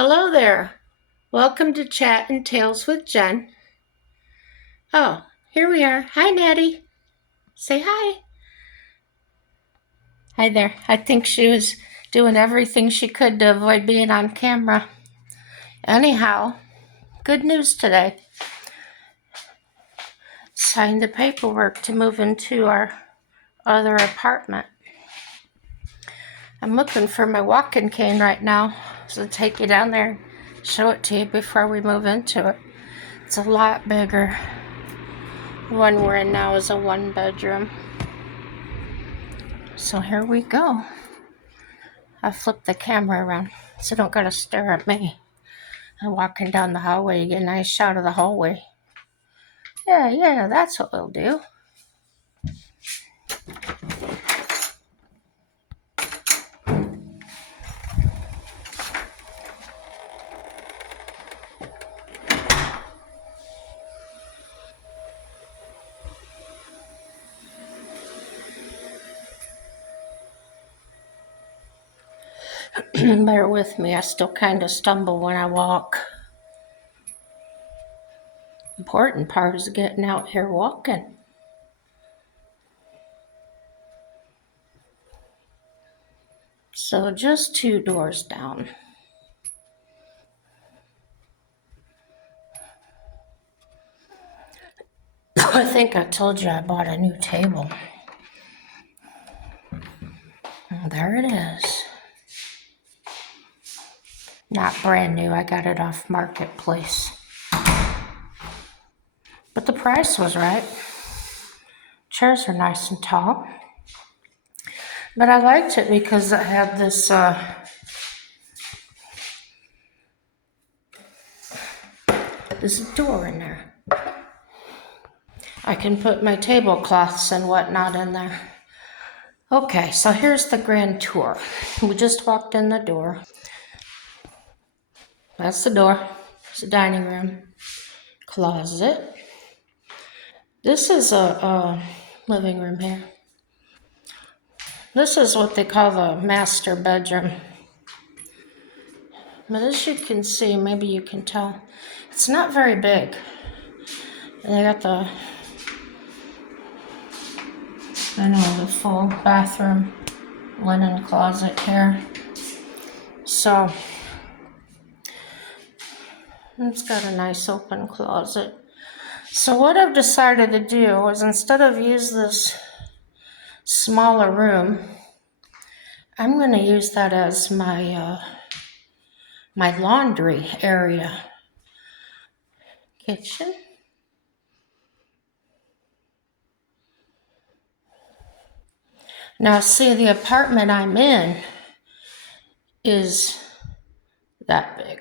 Hello there. Welcome to Chat and Tales with Jen. Oh, here we are. Hi, Natty. Say hi. Hi there. I think she was doing everything she could to avoid being on camera. Anyhow, good news today. Signed the paperwork to move into our other apartment. I'm looking for my walking cane right now, so I'll take you down there, show it to you before we move into it. It's a lot bigger. The one we're in now is a 1-bedroom. So here we go. I flipped the camera around so don't gotta stare at me. I'm walking down the hallway, you get a nice shot of the hallway. Yeah, that's what we'll do. Bear with me, I still kind of stumble when I walk. Important part is getting out here walking. So just 2 doors down. I think I told you I bought a new table. There it is. Not brand new, I got it off Marketplace. But the price was right. Chairs are nice and tall. But I liked it because it had this door in there. I can put my tablecloths and whatnot in there. Okay, so here's the grand tour. We just walked in the door. That's the door. It's the dining room. Closet. This is a living room here. This is what they call the master bedroom. But as you can see, maybe you can tell, it's not very big. And they got the full bathroom linen closet here. So it's got a nice open closet. So what I've decided to do is instead of use this smaller room, I'm going to use that as my my laundry area. Kitchen. Now see, the apartment I'm in is that big.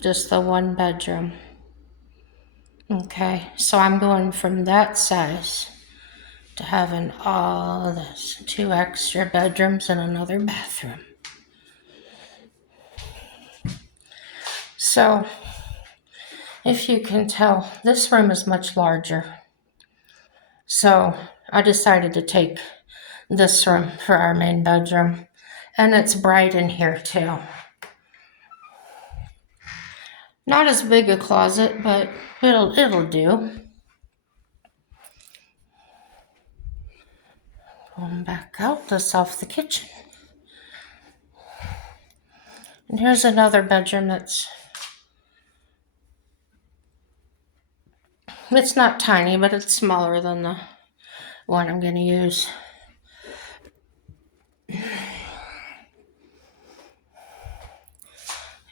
Just the 1 bedroom. Okay, so I'm going from that size to having all this. 2 extra bedrooms and another bathroom. So, if you can tell, this room is much larger. So, I decided to take this room for our main bedroom. And it's bright in here too. Not as big a closet, but it'll do. Going back out, this off the kitchen. And here's another bedroom it's not tiny, but it's smaller than the one I'm going to use.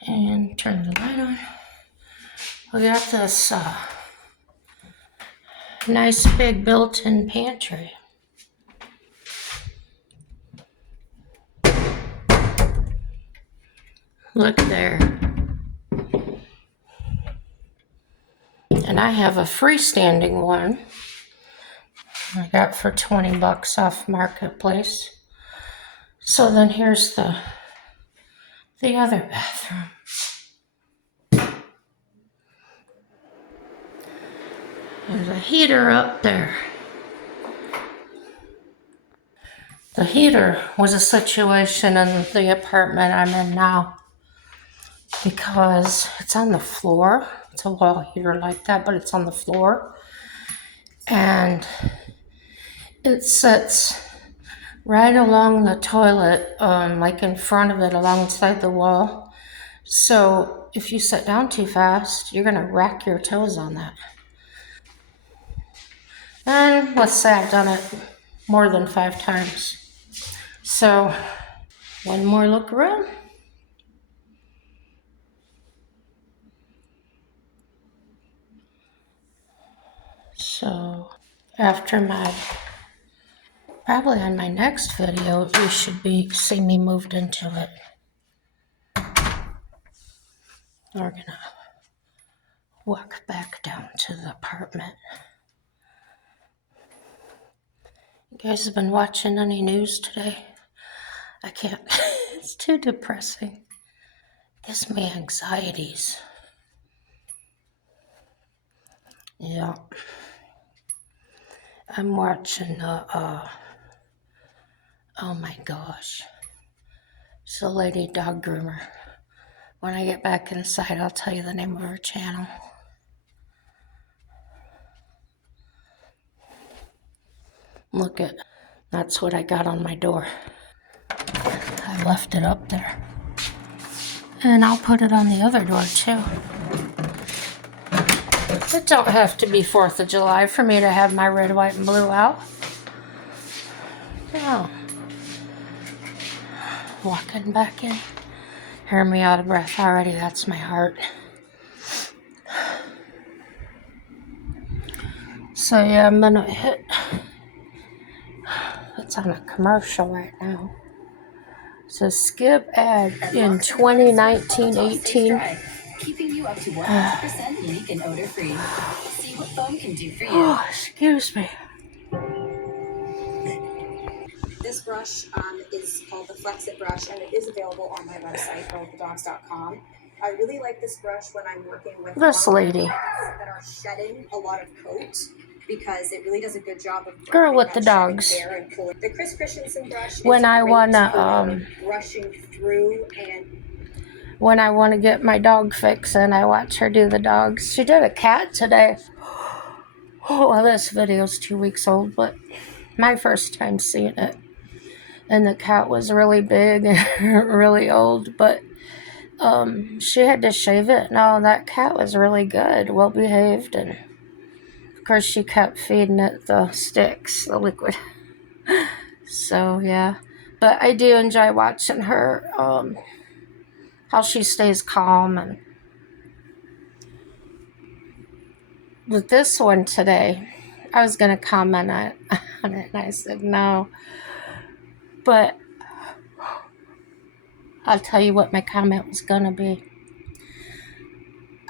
And turn the light on. We got this nice big built-in pantry. Look there. And I have a freestanding one I got for $20 off Marketplace. So then here's the other bathroom. There's a heater up there. The heater was a situation in the apartment I'm in now because it's on the floor. It's a wall heater like that, but it's on the floor. And it sits right along the toilet, like in front of it, alongside the wall. So if you sit down too fast, you're gonna rack your toes on that. And let's say I've done it more than 5 times. So one more look around. So after probably on my next video, you should see me moved into it. We're gonna walk back down to the apartment. You guys have been watching any news today? I can't. It's too depressing. Gives me anxieties. Yeah. I'm watching oh my gosh. It's a lady dog groomer. When I get back inside, I'll tell you the name of her channel. Look at, that's what I got on my door. I left it up there. And I'll put it on the other door too. It don't have to be 4th of July for me to have my red, white, and blue out. No. Walking back in. Hear me out of breath already, that's my heart. So yeah, I'm gonna hit, it's on a commercial right now. So skip ad in 2019-18. Keeping you up to 100% leak and odor free. See what foam can do for you. Oh, excuse me. This brush is called the Flexit brush, and it is available on my website, wellwiththedogs.com. I really like this brush when I'm working with this lady that are shedding a lot of coat, because it really does a good job of girl with the dogs. The Chris Christensen brush is when I wanna brushing through, and when I want to get my dog fix and I watch her do the dogs. She did a cat today. Oh, well, this video's 2 weeks old, but my first time seeing it. And the cat was really big and really old, but she had to shave it. No, that cat was really good, well behaved, and of course she kept feeding it the sticks, the liquid. So yeah, but I do enjoy watching her, how she stays calm. And with this one today, I was going to comment on it, and I said no. But I'll tell you what my comment was going to be.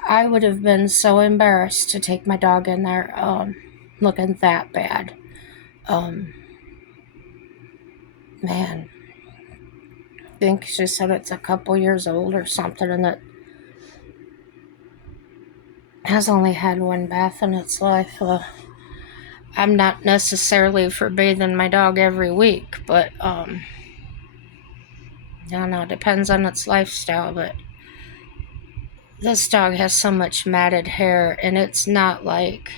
I would have been so embarrassed to take my dog in there looking that bad. Man, I think she said it's a couple years old or something, and that has only had 1 bath in its life. I'm not necessarily for bathing my dog every week, but I don't know, it depends on its lifestyle. But this dog has so much matted hair, and it's not like,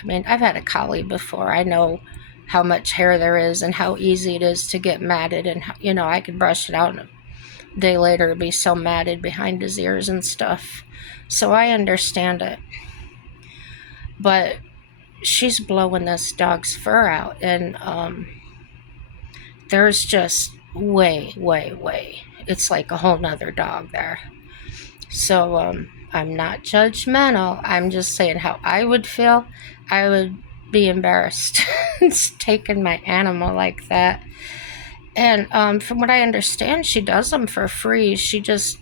I mean, I've had a collie before. I know how much hair there is and how easy it is to get matted, and you know, I could brush it out and a day later it'd be so matted behind his ears and stuff. So I understand it. But she's blowing this dog's fur out, and there's just way, it's like a whole nother dog there. So I'm not judgmental. I'm just saying how I would feel. I would be embarrassed taking my animal like that. And from what I understand, she does them for free. She just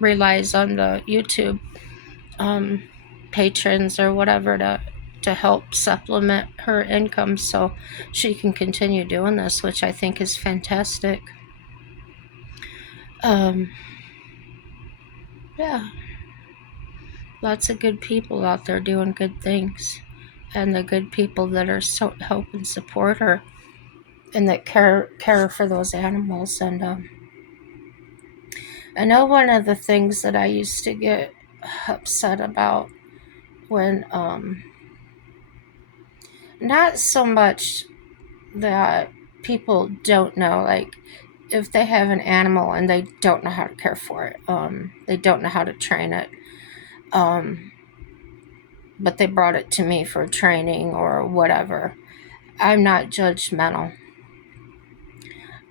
relies on the YouTube patrons or whatever to help supplement her income so she can continue doing this, which I think is fantastic. Yeah, lots of good people out there doing good things, and the good people that are help and support her and that care for those animals. And I know one of the things that I used to get upset about when not so much that people don't know, like if they have an animal and they don't know how to care for it, they don't know how to train it, but they brought it to me for training or whatever. I'm not judgmental.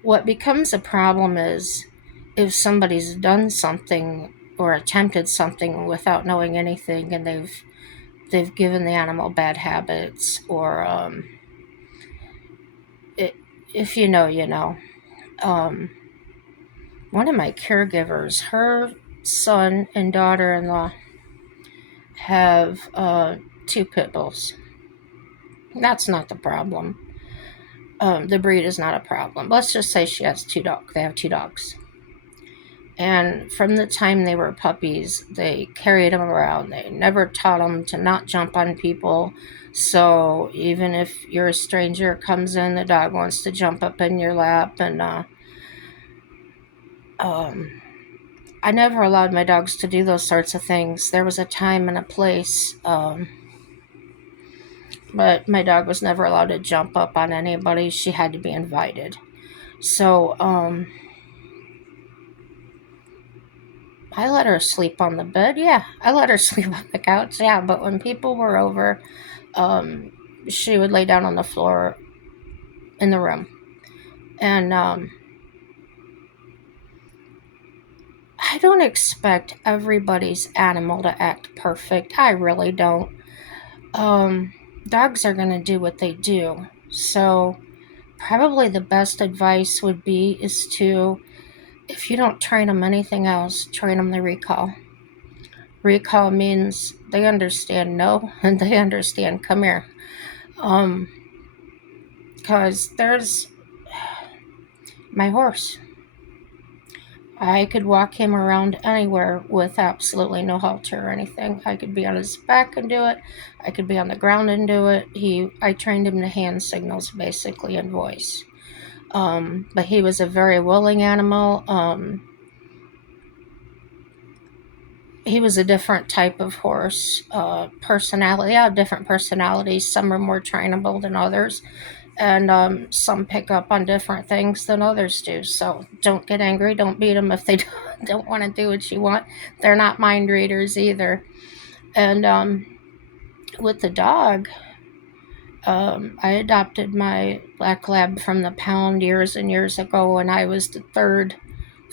What becomes a problem is if somebody's done something or attempted something without knowing anything, and they've given the animal bad habits, or it, if you know, you know. Um, One of my caregivers, her son and daughter-in-law have 2 pit bulls. That's not the problem. The breed is not a problem. Let's just say she has 2 dogs. They have 2 dogs. And from the time they were puppies, they carried them around. They never taught them to not jump on people. So even if you're a stranger comes in, the dog wants to jump up in your lap. And I never allowed my dogs to do those sorts of things. There was a time and a place, but my dog was never allowed to jump up on anybody. She had to be invited. So I let her sleep on the bed. Yeah, I let her sleep on the couch. Yeah, but when people were over, she would lay down on the floor in the room. And I don't expect everybody's animal to act perfect. I really don't. Dogs are going to do what they do. So probably the best advice would be is to, if you don't train them anything else, train them the recall. Recall means they understand no and they understand come here. Because there's my horse. I could walk him around anywhere with absolutely no halter or anything. I could be on his back and do it. I could be on the ground and do it. I trained him to hand signals basically and voice. But he was a very willing animal. He was a different type of horse. Personality, yeah, different personalities. Some are more trainable than others. And some pick up on different things than others do. So don't get angry. Don't beat them if they don't want to do what you want. They're not mind readers either. And with the dog, I adopted my black lab from the pound years and years ago, and I was the 3rd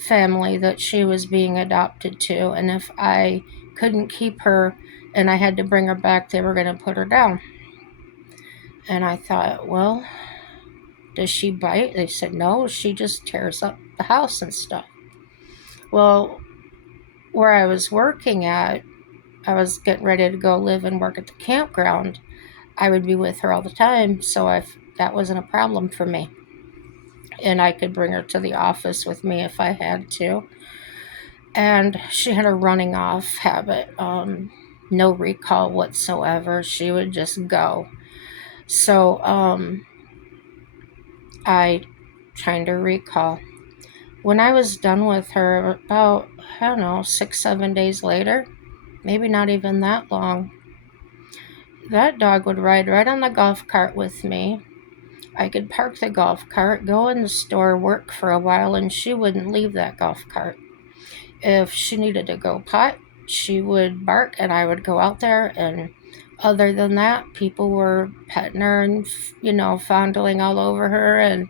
family that she was being adopted to. And if I couldn't keep her and I had to bring her back, they were going to put her down. And I thought, well, does she bite? They said, no, she just tears up the house and stuff. Well, where I was working at, I was getting ready to go live and work at the campground. I would be with her all the time, so that wasn't a problem for me. And I could bring her to the office with me if I had to. And she had a running off habit, no recall whatsoever. She would just go. So I trained her recall. When I was done with her, about, 6, 7 days later, maybe not even that long, that dog would ride right on the golf cart with me. I could park the golf cart, go in the store, work for a while, and she wouldn't leave that golf cart. If she needed to go putt, she would bark and I would go out there. And other than that, people were petting her and, fondling all over her. And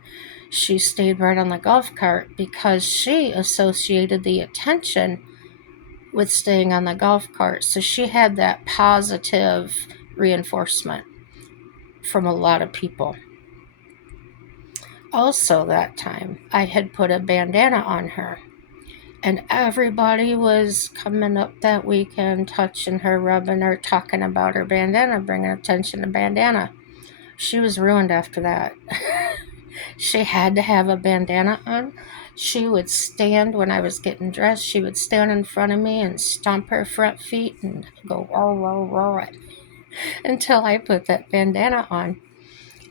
she stayed right on the golf cart because she associated the attention with staying on the golf cart. So she had that positive reinforcement from a lot of people. Also that time, I had put a bandana on her. And everybody was coming up that weekend, touching her, rubbing her, talking about her bandana, bringing attention to bandana. She was ruined after that. She had to have a bandana on. She would stand when I was getting dressed. She would stand in front of me and stomp her front feet and go roar, roar, roar until I put that bandana on.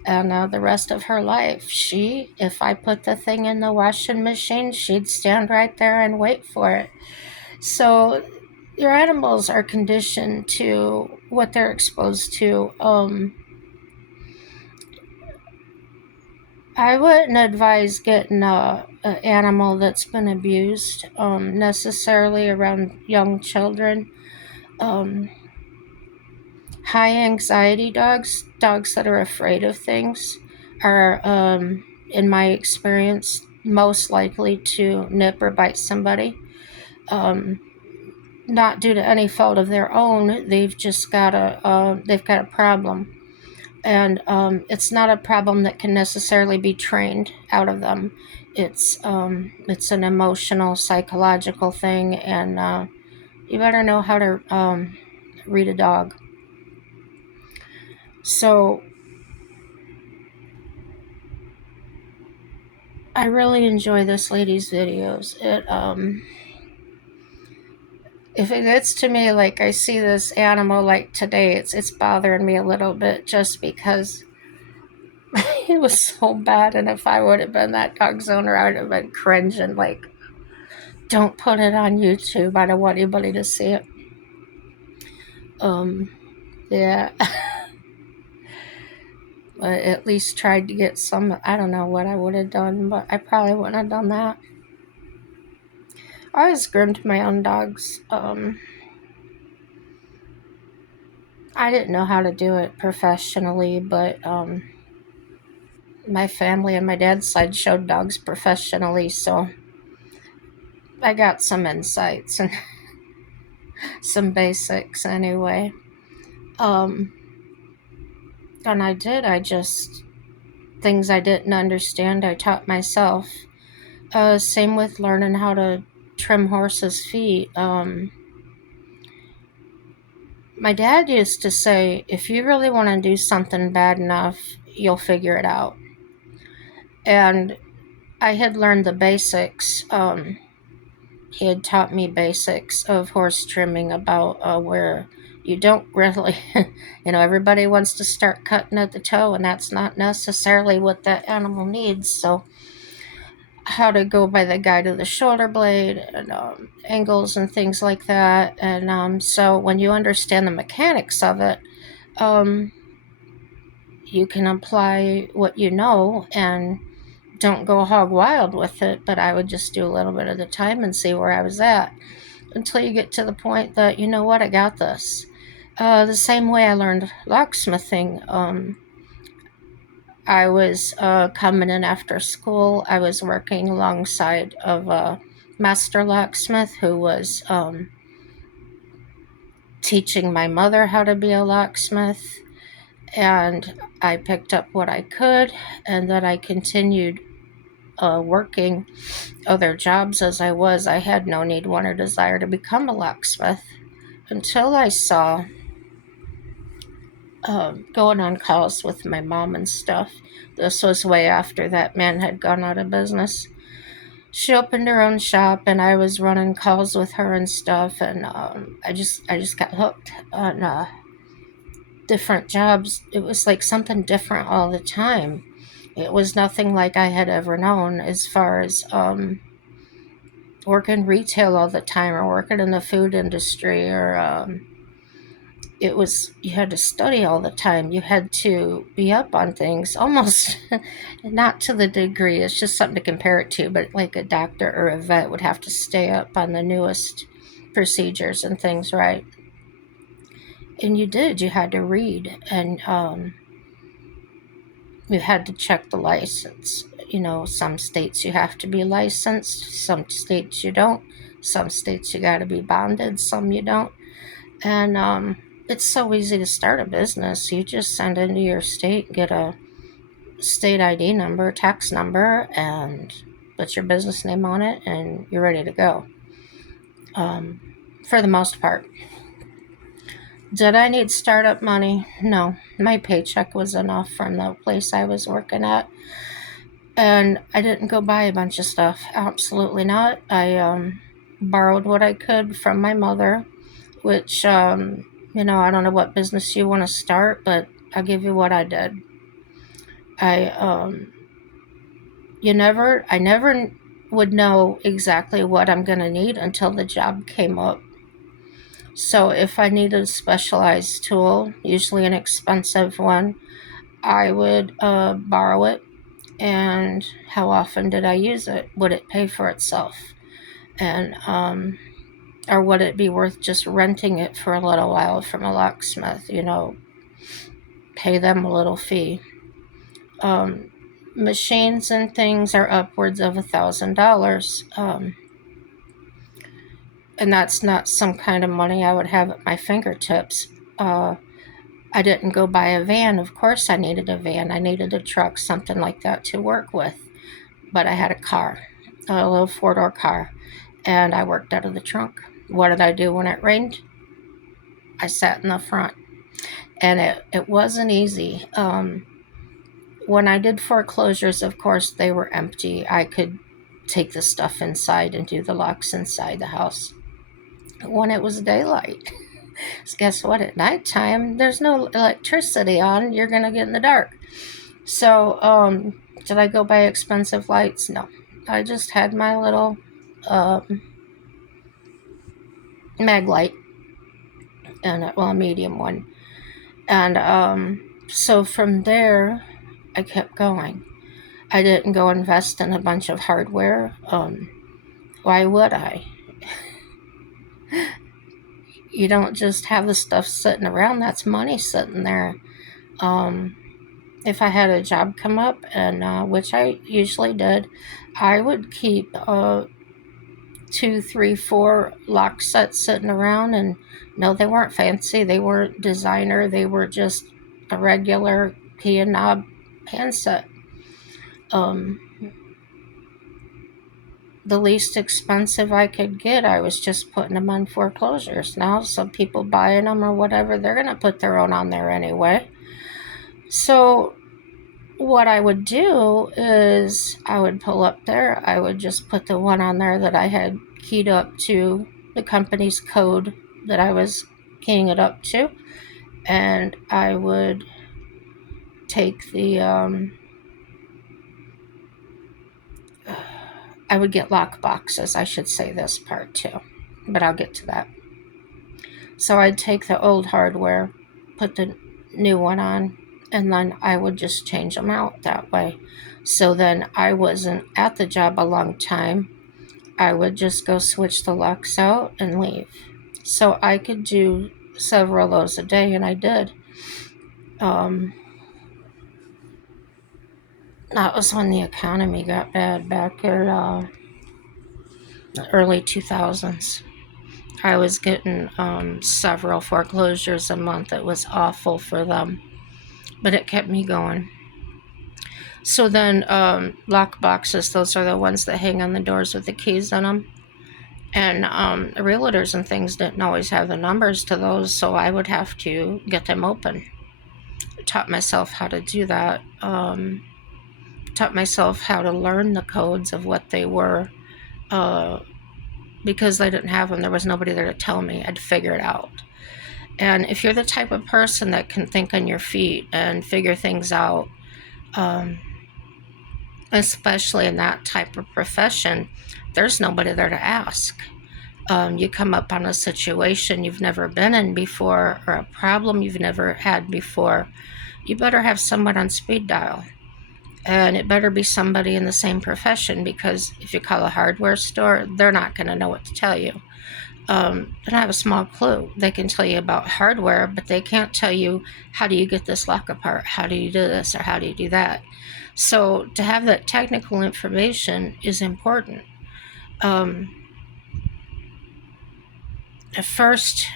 And the rest of her life, if I put the thing in the washing machine, she'd stand right there and wait for it. So your animals are conditioned to what they're exposed to. I wouldn't advise getting an animal that's been abused necessarily around young children. Um, High anxiety dogs that are afraid of things, are, in my experience, most likely to nip or bite somebody. Um, Not due to any fault of their own. They've just got they've got a problem, and it's not a problem that can necessarily be trained out of them. It's an emotional, psychological thing, and you better know how to read a dog. So I really enjoy this lady's videos. If it gets to me, like I see this animal like today, it's bothering me a little bit, just because it was so bad. And if I would have been that dog's owner, I would have been cringing, like, don't put it on YouTube. I don't want anybody to see it. Yeah. But at least tried to get some. I don't know what I would have done, but I probably wouldn't have done that. I always groomed my own dogs. I didn't know how to do it professionally, but my family and my dad's side showed dogs professionally, so I got some insights and some basics anyway. And things I didn't understand, I taught myself. Same with learning how to trim horses' feet. My dad used to say, if you really want to do something bad enough, you'll figure it out. And I had learned the basics. He had taught me basics of horse trimming, about where you don't really, everybody wants to start cutting at the toe, and that's not necessarily what that animal needs. So how to go by the guide of the shoulder blade, and angles and things like that. And so when you understand the mechanics of it, you can apply what you know, and don't go hog wild with it. But I would just do a little bit at a time and see where I was at, until you get to the point that, you know what, I got this. The same way I learned locksmithing. I was coming in after school. I was working alongside of a master locksmith who was teaching my mother how to be a locksmith. And I picked up what I could, and then I continued working other jobs as I was. I had no need, want, or desire to become a locksmith until I saw, going on calls with my mom and stuff. This was way after that man had gone out of business. She opened her own shop, and I was running calls with her and stuff. And I just got hooked on different jobs. It was like something different all the time. It was nothing like I had ever known, as far as working retail all the time, or working in the food industry, or you had to study all the time. You had to be up on things, almost not to the degree, it's just something to compare it to, but like a doctor or a vet would have to stay up on the newest procedures and things, right? And you had to read, and you had to check the license. Some states you have to be licensed, some states you don't, some states you got to be bonded, some you don't. And it's so easy to start a business. You just send into your state, get a state ID number, tax number, and put your business name on it, and you're ready to go. For the most part. Did I need startup money? No. My paycheck was enough from the place I was working at. And I didn't go buy a bunch of stuff. Absolutely not. I borrowed what I could from my mother, which, I don't know what business you want to start, but I'll give you what I did. I I never would know exactly what I'm going to need until the job came up. So if I needed a specialized tool, usually an expensive one, I would borrow it. And how often did I use it? Would it pay for itself? And or would it be worth just renting it for a little while from a locksmith? Pay them a little fee. Um, Machines and things are upwards of $1,000, and that's not some kind of money I would have at my fingertips. I didn't go buy a van. Of course, I needed a van. I needed a truck, something like that to work with. But I had a car, a little 4-door car, and I worked out of the trunk. What did I do when it rained? I sat in the front, and it wasn't easy. When I did foreclosures, of course, they were empty. I could take the stuff inside and do the locks inside the house. When it was daylight, guess what? At nighttime, there's no electricity on. You're going to get in the dark. So, did I go buy expensive lights? No. I just had my little mag light, and a medium one. And so from there, I kept going. I didn't go invest in a bunch of hardware. Why would I? You don't just have the stuff sitting around. That's money sitting there. If I had a job come up, and which I usually did, I would keep 2, 3, 4 lock sets sitting around. And no, they weren't fancy. They weren't designer. They were just a regular key and knob handset. The least expensive I could get, I was just putting them on foreclosures. Now, some people buying them or whatever, they're going to put their own on there anyway. So what I would do is I would pull up there. I would just put the one on there that I had keyed up to the company's code that I was keying it up to. And I would take the, I would get lock boxes. I should say this part too, but I'll get to that. So I'd take the old hardware, put the new one on, and then I would just change them out that way. So then I wasn't at the job a long time. I would just go switch the locks out and leave. So I could do several of those a day, and I did. That was when the economy got bad back in the early 2000s. I was getting several foreclosures a month. It was awful for them, but it kept me going. So then lock boxes, those are the ones that hang on the doors with the keys in them. And realtors and things didn't always have the numbers to those, so I would have to get them open. I taught myself how to do that. Taught myself how to learn the codes of what they were. Because I didn't have them, there was nobody there to tell me. I'd figure it out. And if you're the type of person that can think on your feet and figure things out, especially in that type of profession, there's nobody there to ask. You come up on a situation you've never been in before, or a problem you've never had before, you better have someone on speed dial. And it better be somebody in the same profession, because if you call a hardware store, they're not going to know what to tell you. They don't have a small clue. They can tell you about hardware, but they can't tell you, how do you get this lock apart? How do you do this, or how do you do that? So to have that technical information is important. The first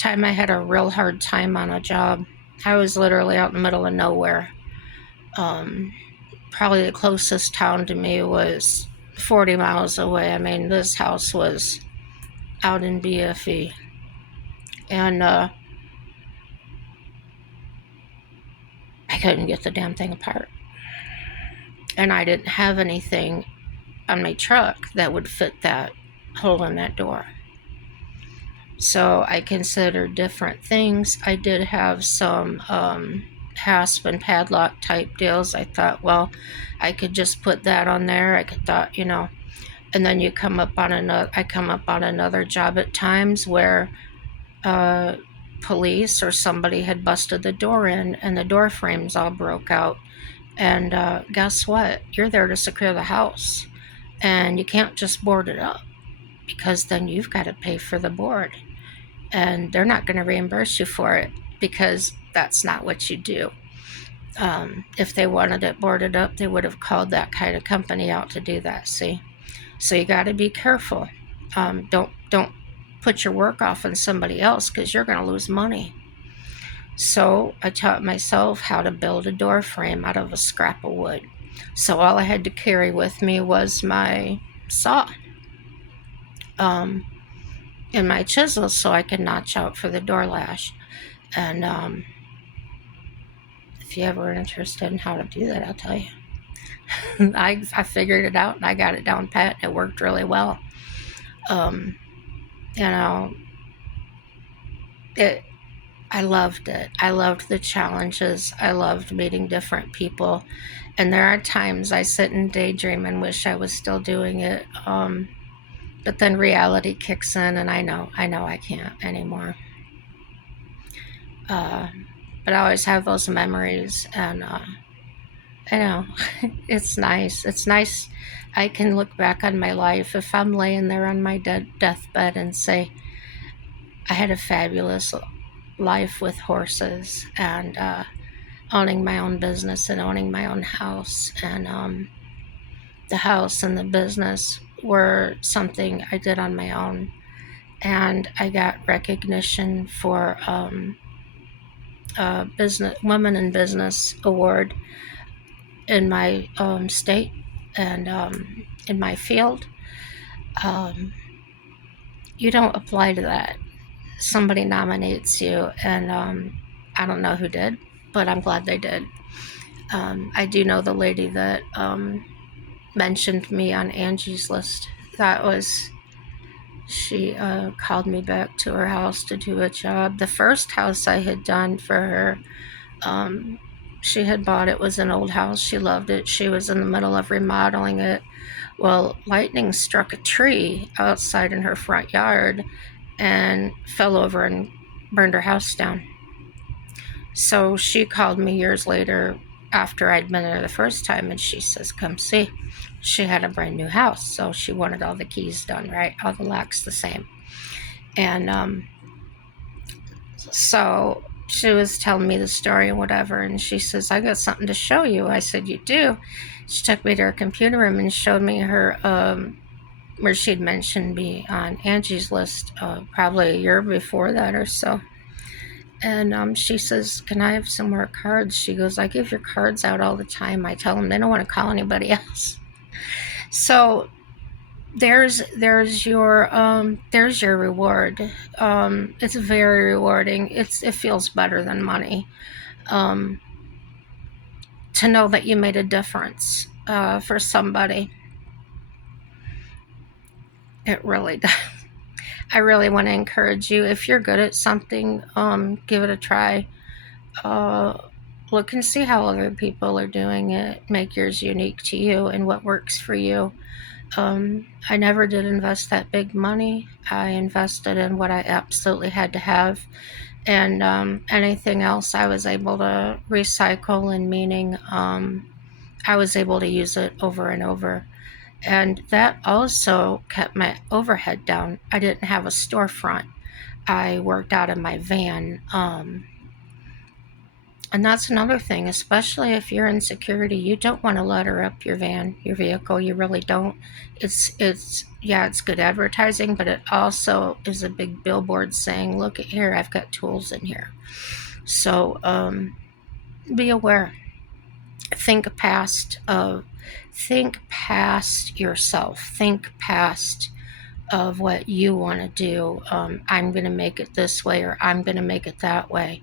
time I had a real hard time on a job, I was literally out in the middle of nowhere. Probably the closest town to me was 40 miles away. I mean, this house was out in BFE. And I couldn't get the damn thing apart. And I didn't have anything on my truck that would fit that hole in that door. So I considered different things. I did have some hasp and padlock type deals. I thought, well, I could just put that on there. I could thought, and then you come up on another. I come up on another job at times where uh, police or somebody had busted the door in, and the door frames all broke out. And guess what? You're there to secure the house, and you can't just board it up because then you've got to pay for the board, and they're not going to reimburse you for it because that's not what you do. If they wanted it boarded up, they would have called that kind of company out to do that. See, so you got to be careful. Don't put your work off on somebody else because you're going to lose money. So I taught myself how to build a door frame out of a scrap of wood. So all I had to carry with me was my saw and my chisel so I could notch out for the door lash. And if you ever are interested in how to do that, I'll tell you. I figured it out and I got it down pat. It worked really well. You know, I loved it. I loved the challenges. I loved meeting different people. And there are times I sit and daydream and wish I was still doing it. But then reality kicks in and I know I can't anymore. But I always have those memories, and I know it's nice. It's nice. I can look back on my life if I'm laying there on my deathbed and say, I had a fabulous life with horses and owning my own business and owning my own house. And the house and the business were something I did on my own. And I got recognition for business Women in Business Award in my state and in my field. You don't apply to that. Somebody nominates you, and I don't know who did, but I'm glad they did. I do know the lady that mentioned me on Angie's List. She called me back to her house to do a job. The first house I had done for her, she had bought it, was an old house. She loved it. She was in the middle of remodeling it. Well, lightning struck a tree outside in her front yard and fell over and burned her house down. So she called me years later after I'd been there the first time, and she says, come see. She had a brand new house, so she wanted all the keys done right, all the locks the same. And so she was telling me the story and whatever, and she says, I got something to show you. I said, you do? She took me to her computer room and showed me her, where she'd mentioned me on Angie's List probably a year before that or so. And she says, can I have some more cards? She goes, I give your cards out all the time. I tell them they don't want to call anybody else. So there's your reward. It's very rewarding. It feels better than money. To know that you made a difference for somebody. It really does. I really want to encourage you. If you're good at something, give it a try. Look and see how other people are doing it. Make yours unique to you and what works for you. I never did invest that big money. I invested in what I absolutely had to have. And anything else I was able to recycle, and meaning I was able to use it over and over. And that also kept my overhead down. I didn't have a storefront. I worked out of my van. And that's another thing, especially if you're in security, you don't want to letter up your vehicle. You really don't. It's good advertising, but it also is a big billboard saying, look at here, I've got tools in here. So be aware. Think past yourself. Think past of what you want to do. I'm going to make it this way, or I'm going to make it that way.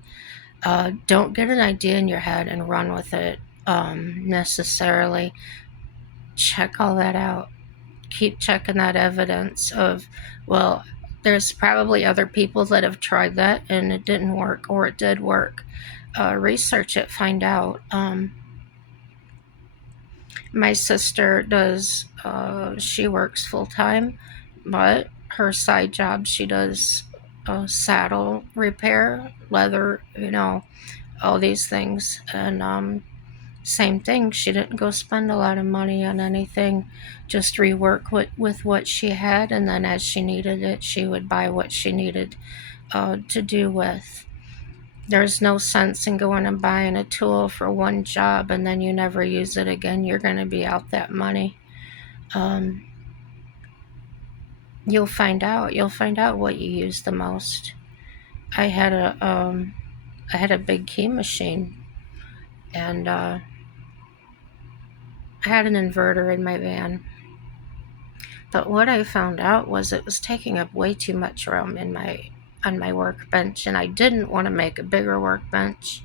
Don't get an idea in your head and run with it necessarily. Check all that out. Keep checking that evidence of, well, There's probably other people that have tried that and it didn't work, or it did work. Research it, find out. My sister does, she works full time, but her side job, she does saddle repair, leather, all these things. And same thing, she didn't go spend a lot of money on anything, just rework with what she had, and then as she needed it, she would buy what she needed to do with. There's no sense in going and buying a tool for one job and then you never use it again. You're going to be out that money. Um, you'll find out. You'll find out what you use the most. I had a big key machine, and I had an inverter in my van. But what I found out was it was taking up way too much room on my workbench, and I didn't want to make a bigger workbench.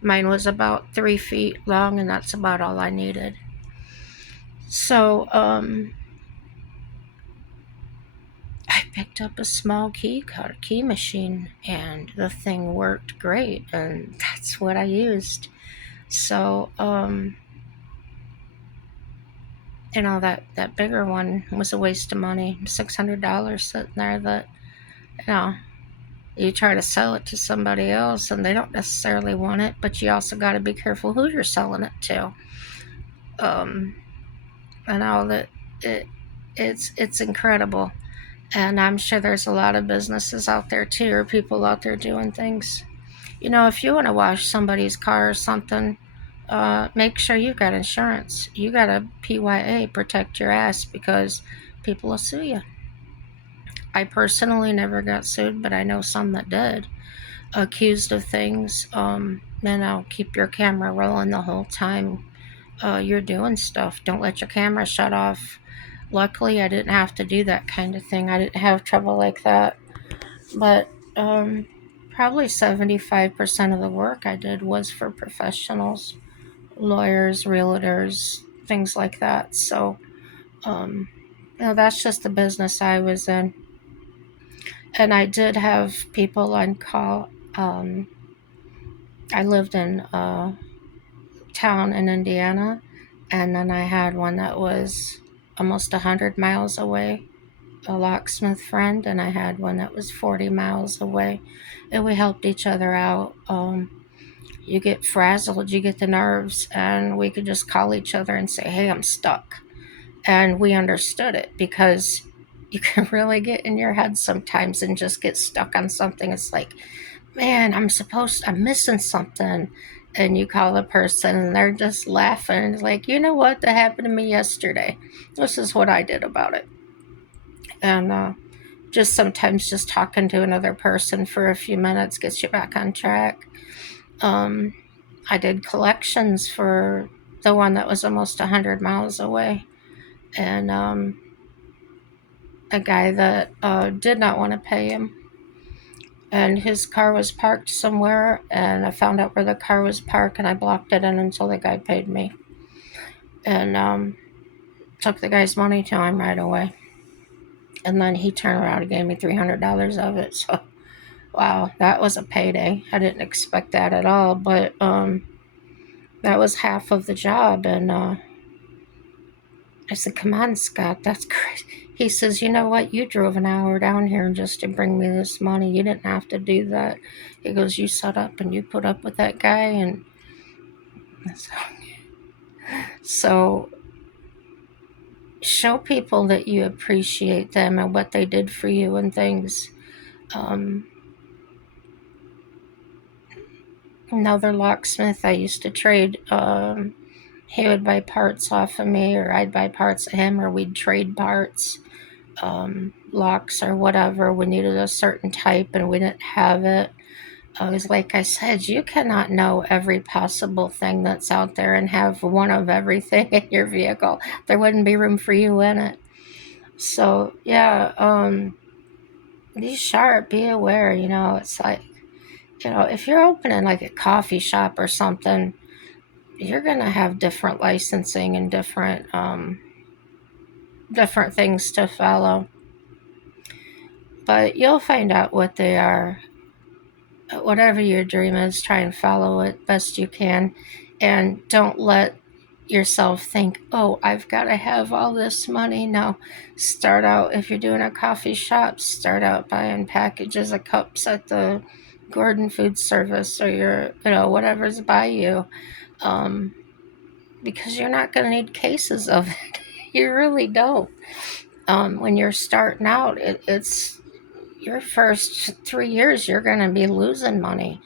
Mine was about 3 feet long, and that's about all I needed. So I picked up a small key machine, and the thing worked great, and that's what I used. So that bigger one was a waste of money. $600 sitting there that, you try to sell it to somebody else and they don't necessarily want it, but you also got to be careful who you're selling it to. And all that, it's incredible. And I'm sure there's a lot of businesses out there too, or people out there doing things. If you want to wash somebody's car or something, make sure you got insurance. You got a PYA, protect your ass, because people will sue you. I personally never got sued, but I know some that did, accused of things. Keep your camera rolling the whole time you're doing stuff. Don't let your camera shut off. Luckily, I didn't have to do that kind of thing. I didn't have trouble like that. But probably 75% of the work I did was for professionals, lawyers, realtors, things like that. So, that's just the business I was in. And I did have people on call. I lived in a town in Indiana, and then I had one that was almost 100 miles away, a locksmith friend, and I had one that was 40 miles away, and we helped each other out. You get frazzled, you get the nerves, and we could just call each other and say, hey, I'm stuck. And we understood it, because you can really get in your head sometimes and just get stuck on something. It's like, man, I'm missing something. And you call the person and they're just laughing. It's like, you know what? That happened to me yesterday. This is what I did about it. And just sometimes just talking to another person for a few minutes gets you back on track. I did collections for the one that was almost 100 miles away. And a guy that did not want to pay him. And his car was parked somewhere, and I found out where the car was parked, and I blocked it in until the guy paid me. And took the guy's money to him right away. And then he turned around and gave me $300 of it. So, wow, that was a payday. I didn't expect that at all, but that was half of the job. And I said, come on, Scott, that's crazy. He says, you know what? You drove an hour down here just to bring me this money. You didn't have to do that. He goes, you set up and you put up with that guy. And so show people that you appreciate them and what they did for you and things. Another locksmith I used to trade, he would buy parts off of me, or I'd buy parts of him, or we'd trade parts, locks or whatever. We needed a certain type and we didn't have it. It was like I said, you cannot know every possible thing that's out there and have one of everything in your vehicle. There wouldn't be room for you in it. So, yeah, be sharp, be aware, it's like, if you're opening like a coffee shop or something, you're going to have different licensing and different things to follow. But you'll find out what they are. Whatever your dream is, try and follow it best you can. And don't let yourself think, oh, I've got to have all this money. No, start out, if you're doing a coffee shop, start out buying packages of cups at the Gordon Food Service or whatever's by you. Because you're not going to need cases of it. You really don't. When you're starting out, it's your first 3 years, you're going to be losing money.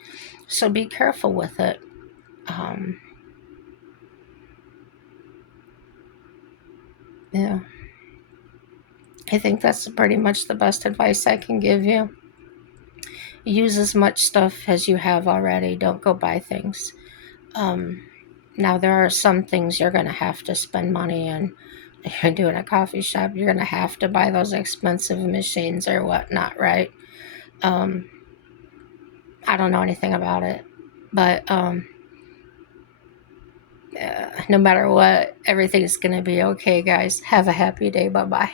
So be careful with it. Yeah. I think that's pretty much the best advice I can give you. Use as much stuff as you have already. Don't go buy things. Now, there are some things you're going to have to spend money in. If you're doing a coffee shop, you're going to have to buy those expensive machines or whatnot, right? I don't know anything about it. But no matter what, everything's going to be okay, guys. Have a happy day. Bye-bye.